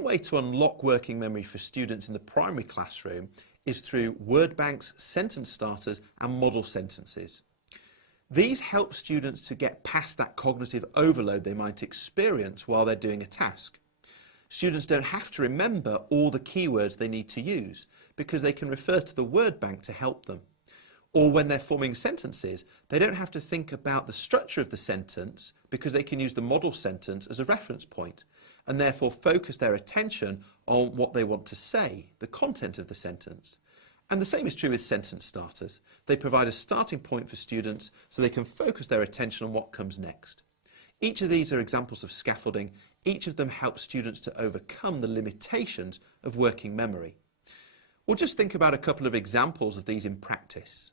one way to unlock working memory for students in the primary classroom is through word banks, sentence starters and model sentences. These help students to get past that cognitive overload they might experience while they're doing a task. Students don't have to remember all the keywords they need to use because they can refer to the word bank to help them. Or when they're forming sentences, they don't have to think about the structure of the sentence because they can use the model sentence as a reference point and therefore focus their attention on what they want to say, the content of the sentence. And the same is true with sentence starters. They provide a starting point for students so they can focus their attention on what comes next. Each of these are examples of scaffolding. Each of them helps students to overcome the limitations of working memory. We'll just think about a couple of examples of these in practice.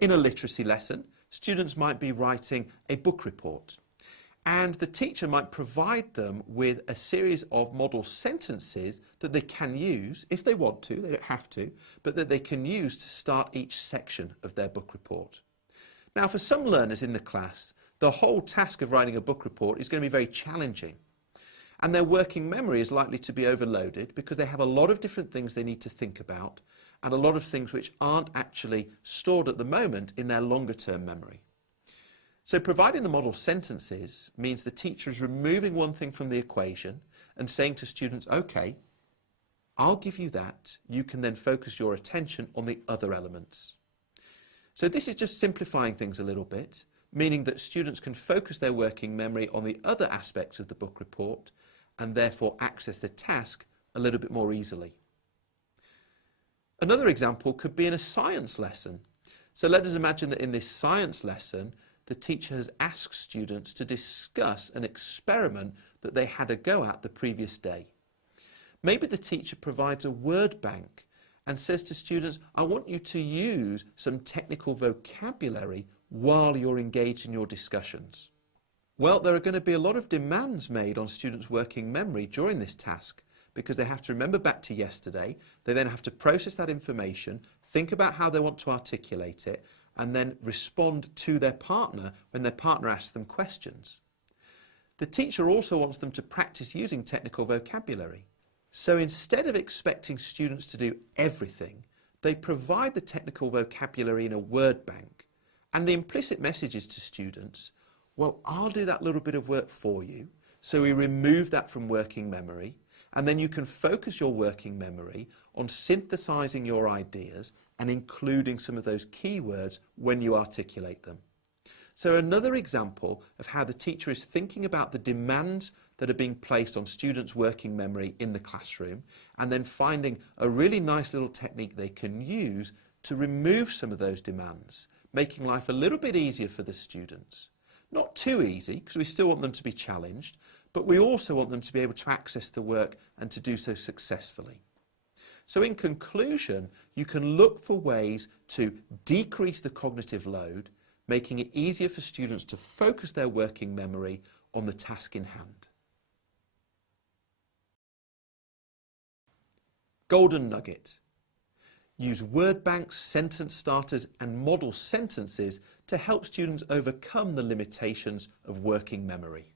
In a literacy lesson, students might be writing a book report, and the teacher might provide them with a series of model sentences that they can use if they want to, they don't have to, but that they can use to start each section of their book report. Now, for some learners in the class, the whole task of writing a book report is going to be very challenging, and their working memory is likely to be overloaded because they have a lot of different things they need to think about and a lot of things which aren't actually stored at the moment in their longer term memory. So providing the model sentences means the teacher is removing one thing from the equation and saying to students, okay, I'll give you that, you can then focus your attention on the other elements. So this is just simplifying things a little bit, meaning that students can focus their working memory on the other aspects of the book report and therefore access the task a little bit more easily. Another example could be in a science lesson. So let us imagine that in this science lesson, the teacher has asked students to discuss an experiment that they had a go at the previous day. Maybe the teacher provides a word bank and says to students, I want you to use some technical vocabulary while you're engaged in your discussions. Well, there are going to be a lot of demands made on students' working memory during this task because they have to remember back to yesterday, they then have to process that information, think about how they want to articulate it, and then respond to their partner when their partner asks them questions. The teacher also wants them to practice using technical vocabulary. So instead of expecting students to do everything, they provide the technical vocabulary in a word bank, and the implicit message is to students, well, I'll do that little bit of work for you, so we remove that from working memory, and then you can focus your working memory on synthesizing your ideas and including some of those keywords when you articulate them. So another example of how the teacher is thinking about the demands that are being placed on students' working memory in the classroom and then finding a really nice little technique they can use to remove some of those demands, making life a little bit easier for the students. Not too easy, because we still want them to be challenged, but we also want them to be able to access the work and to do so successfully. So in conclusion, you can look for ways to decrease the cognitive load, making it easier for students to focus their working memory on the task in hand. Golden nugget. Use word banks, sentence starters and model sentences to help students overcome the limitations of working memory.